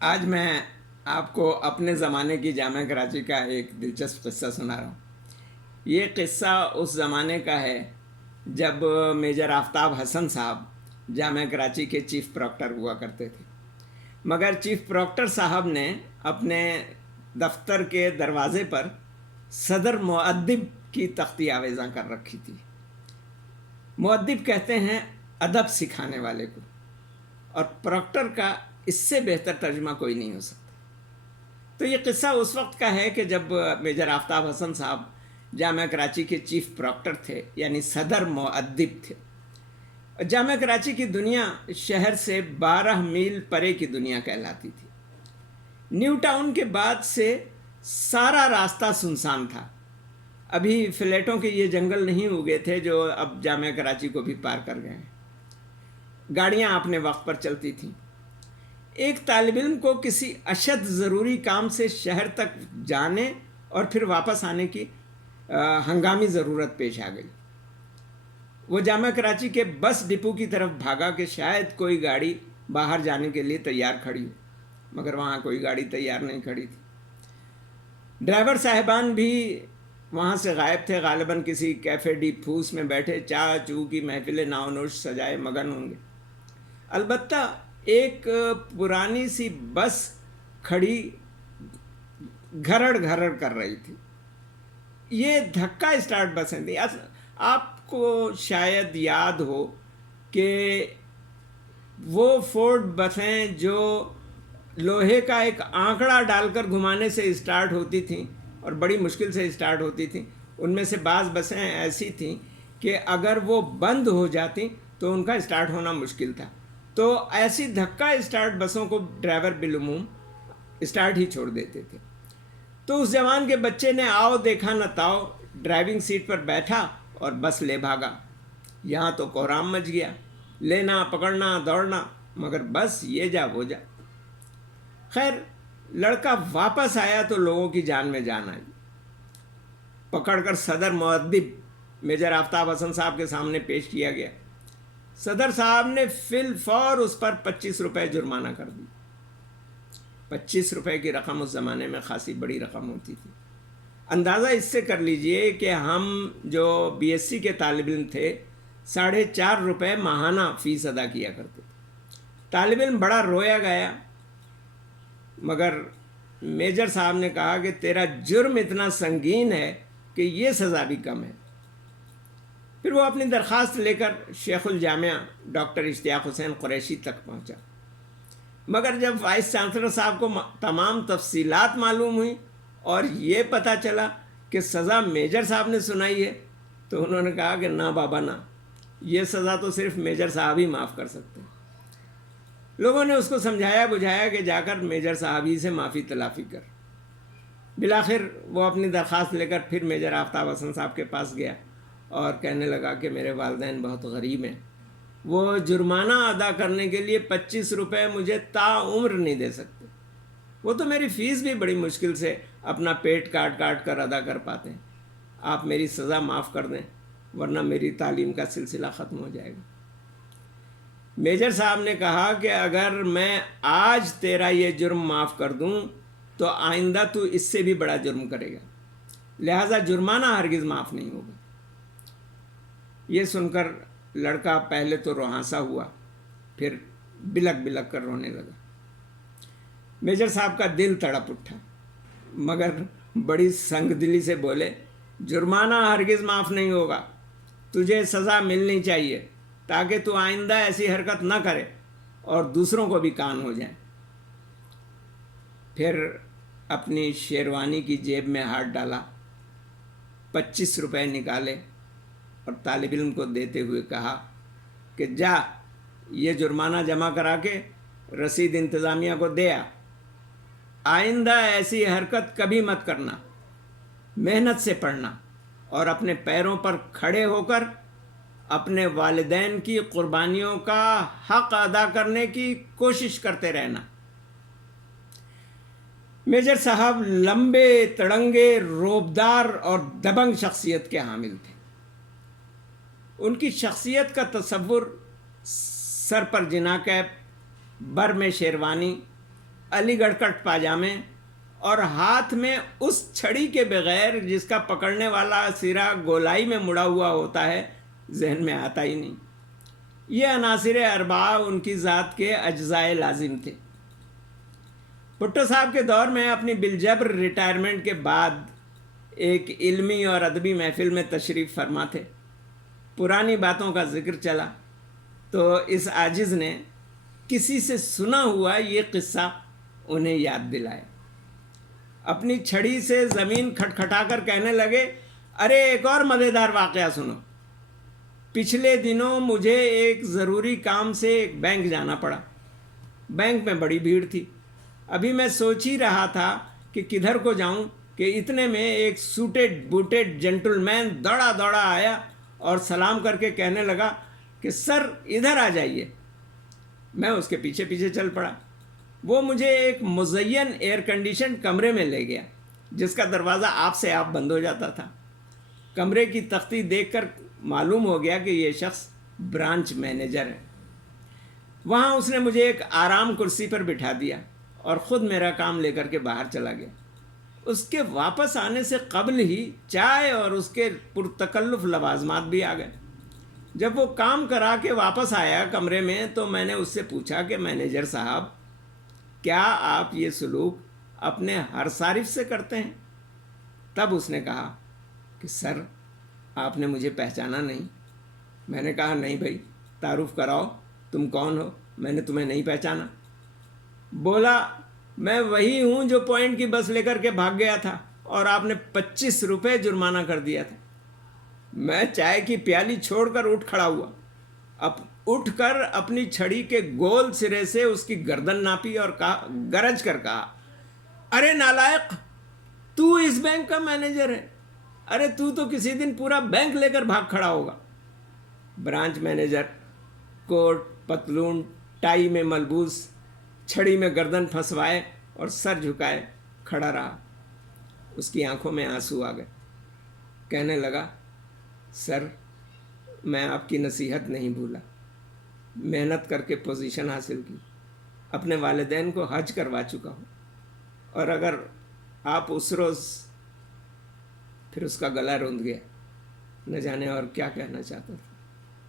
آج میں آپ کو اپنے زمانے کی جامعہ کراچی کا ایک دلچسپ قصہ سنا رہا ہوں۔ یہ قصہ اس زمانے کا ہے جب میجر آفتاب حسن صاحب جامعہ کراچی کے چیف پروکٹر ہوا کرتے تھے، مگر چیف پروکٹر صاحب نے اپنے دفتر کے دروازے پر صدر مؤدب کی تختی آویزاں کر رکھی تھی۔ مؤدب کہتے ہیں ادب سکھانے والے کو، اور پروکٹر کا اس سے بہتر ترجمہ کوئی نہیں ہو سکتا۔ تو یہ قصہ اس وقت کا ہے کہ جب میجر آفتاب حسن صاحب جامعہ کراچی کے چیف پروکٹر تھے، یعنی صدر مؤدب تھے۔ جامعہ کراچی کی دنیا شہر سے 12 میل پرے کی دنیا کہلاتی تھی۔ نیو ٹاؤن کے بعد سے سارا راستہ سنسان تھا۔ ابھی فلیٹوں کے یہ جنگل نہیں اگے تھے جو اب جامعہ کراچی کو بھی پار کر گئے ہیں۔ گاڑیاں اپنے وقت پر چلتی تھیں۔ ایک طالب علم کو کسی اشد ضروری کام سے شہر تک جانے اور پھر واپس آنے کی ہنگامی ضرورت پیش آ گئی۔ وہ جامعہ کراچی کے بس ڈپو کی طرف بھاگا کہ شاید کوئی گاڑی باہر جانے کے لیے تیار کھڑی ہو، مگر وہاں کوئی گاڑی تیار نہیں کھڑی تھی۔ ڈرائیور صاحبان بھی وہاں سے غائب تھے، غالباً کسی کیفے ڈی پھوس میں بیٹھے چاہ چو کی محفل ناو نوش سجائے مگن ہوں گے۔ البتہ ایک پرانی سی بس کھڑی گھرڑ گھرڑ کر رہی تھی۔ یہ دھکا اسٹارٹ بسیں تھیں۔ آپ کو شاید یاد ہو کہ وہ فورڈ بسیں جو لوہے کا ایک آنکڑا ڈال کر گھمانے سے اسٹارٹ ہوتی تھیں اور بڑی مشکل سے اسٹارٹ ہوتی تھیں، ان میں سے بعض بسیں ایسی تھیں کہ اگر وہ بند ہو جاتی تو ان کا اسٹارٹ ہونا مشکل تھا۔ تو ایسی دھکا اسٹارٹ بسوں کو ڈرائیور بالعموم اسٹارٹ ہی چھوڑ دیتے تھے۔ تو اس جوان کے بچے نے آؤ دیکھا نہ تاؤ ڈرائیونگ سیٹ پر بیٹھا اور بس لے بھاگا۔ یہاں تو کوہرام مچ گیا، لینا پکڑنا دوڑنا، مگر بس یہ جا وہ جا۔ خیر لڑکا واپس آیا تو لوگوں کی جان میں جان آئی۔ پکڑ کر صدر مؤدب میجر آفتاب حسن صاحب کے سامنے پیش کیا گیا۔ صدر صاحب نے فی الفور اس پر 25 روپے جرمانہ کر دی۔ 25 روپے کی رقم اس زمانے میں خاصی بڑی رقم ہوتی تھی۔ اندازہ اس سے کر لیجئے کہ ہم جو بی ایس سی کے طالب علم تھے 4.5 روپے ماہانہ فیس ادا کیا کرتے تھے۔ طالب علم بڑا رویا گیا، مگر میجر صاحب نے کہا کہ تیرا جرم اتنا سنگین ہے کہ یہ سزا بھی کم ہے۔ پھر وہ اپنی درخواست لے کر شیخ الجامعہ ڈاکٹر اشتیاق حسین قریشی تک پہنچا، مگر جب وائس چانسلر صاحب کو تمام تفصیلات معلوم ہوئی اور یہ پتہ چلا کہ سزا میجر صاحب نے سنائی ہے تو انہوں نے کہا کہ نہ بابا نہ، یہ سزا تو صرف میجر صاحب ہی معاف کر سکتے ہیں۔ لوگوں نے اس کو سمجھایا بجھایا کہ جا کر میجر صاحب ہی سے معافی تلافی کر۔ بالآخر وہ اپنی درخواست لے کر پھر میجر آفتاب حسن صاحب کے پاس گیا اور کہنے لگا کہ میرے والدین بہت غریب ہیں، وہ جرمانہ ادا کرنے کے لیے 25 روپے مجھے تا عمر نہیں دے سکتے، وہ تو میری فیس بھی بڑی مشکل سے اپنا پیٹ کاٹ کاٹ کر ادا کر پاتے ہیں۔ آپ میری سزا معاف کر دیں ورنہ میری تعلیم کا سلسلہ ختم ہو جائے گا۔ میجر صاحب نے کہا کہ اگر میں آج تیرا یہ جرم معاف کر دوں تو آئندہ تو اس سے بھی بڑا جرم کرے گا، لہٰذا جرمانہ ہرگز معاف نہیں ہوگا۔ یہ سن کر لڑکا پہلے تو روہانسا ہوا، پھر بلک بلک کر رونے لگا۔ میجر صاحب کا دل تڑپ اٹھا، مگر بڑی سنگ دلی سے بولے جرمانہ ہرگز معاف نہیں ہوگا، تجھے سزا ملنی چاہیے تاکہ تو آئندہ ایسی حرکت نہ کرے اور دوسروں کو بھی کان ہو جائیں۔ پھر اپنی شیروانی کی جیب میں ہاتھ ڈالا، 25 روپے نکالے اور طالب علم کو دیتے ہوئے کہا کہ جا یہ جرمانہ جمع کرا کے رسید انتظامیہ کو دے آ، آئندہ ایسی حرکت کبھی مت کرنا، محنت سے پڑھنا اور اپنے پیروں پر کھڑے ہو کر اپنے والدین کی قربانیوں کا حق ادا کرنے کی کوشش کرتے رہنا۔ میجر صاحب لمبے تڑنگے روبدار اور دبنگ شخصیت کے حامل تھے۔ ان کی شخصیت کا تصور سر پر جنا کیپ، بر میں شیروانی، علی گڑھ کٹ پاجامے اور ہاتھ میں اس چھڑی کے بغیر جس کا پکڑنے والا سرا گولائی میں مڑا ہوا ہوتا ہے ذہن میں آتا ہی نہیں۔ یہ عناصر اربعہ ان کی ذات کے اجزائے لازم تھے۔ بھٹو صاحب کے دور میں اپنی بالجبر ریٹائرمنٹ کے بعد ایک علمی اور ادبی محفل میں تشریف فرما تھے۔ پرانی باتوں کا ذکر چلا تو اس عاجز نے کسی سے سنا ہوا یہ قصہ انہیں یاد دلایا۔ اپنی چھڑی سے زمین کھٹکھٹا کر کہنے لگے، ارے ایک اور مزیدار واقعہ سنو۔ پچھلے دنوں مجھے ایک ضروری کام سے ایک بینک جانا پڑا۔ بینک میں بڑی بھیڑ تھی۔ ابھی میں سوچ ہی رہا تھا کہ کدھر کو جاؤں کہ اتنے میں ایک سوٹڈ بوٹڈ جینٹل مین دوڑا دوڑا آیا اور سلام کر کے کہنے لگا کہ سر ادھر آ جائیے۔ میں اس کے پیچھے پیچھے چل پڑا۔ وہ مجھے ایک مزین ایئر کنڈیشن کمرے میں لے گیا جس کا دروازہ آپ سے آپ بند ہو جاتا تھا۔ کمرے کی تختی دیکھ کر معلوم ہو گیا کہ یہ شخص برانچ مینیجر ہے۔ وہاں اس نے مجھے ایک آرام کرسی پر بٹھا دیا اور خود میرا کام لے کر کے باہر چلا گیا۔ اس کے واپس آنے سے قبل ہی چائے اور اس کے پرتکلف لوازمات بھی آ گئے۔ جب وہ کام کرا کے واپس آیا کمرے میں تو میں نے اس سے پوچھا کہ مینیجر صاحب، کیا آپ یہ سلوک اپنے ہر صارف سے کرتے ہیں؟ تب اس نے کہا کہ سر آپ نے مجھے پہچانا نہیں۔ میں نے کہا نہیں بھائی، تعارف کراؤ، تم کون ہو؟ میں نے تمہیں نہیں پہچانا۔ بولا میں وہی ہوں جو پوائنٹ کی بس لے کر کے بھاگ گیا تھا اور آپ نے 25 روپے جرمانہ کر دیا تھا۔ میں چائے کی پیالی چھوڑ کر اٹھ کھڑا ہوا۔ اب اٹھ کر اپنی چھڑی کے گول سرے سے اس کی گردن ناپی اور گرج کر کہا، ارے نالائق، تو اس بینک کا مینیجر ہے؟ ارے تو کسی دن پورا بینک لے کر بھاگ کھڑا ہوگا۔ برانچ مینیجر کوٹ پتلون ٹائی میں ملبوس، چھڑی میں گردن پھنسوائے اور سر جھکائے کھڑا رہا۔ اس کی آنکھوں میں آنسو آ گئے۔ کہنے لگا، سر میں آپ کی نصیحت نہیں بھولا، محنت کر کے پوزیشن حاصل کی، اپنے والدین کو حج کروا چکا ہوں، اور اگر آپ اس روز پھر اس کا گلا روند گیا، نہ جانے اور کیا کہنا چاہتا تھا۔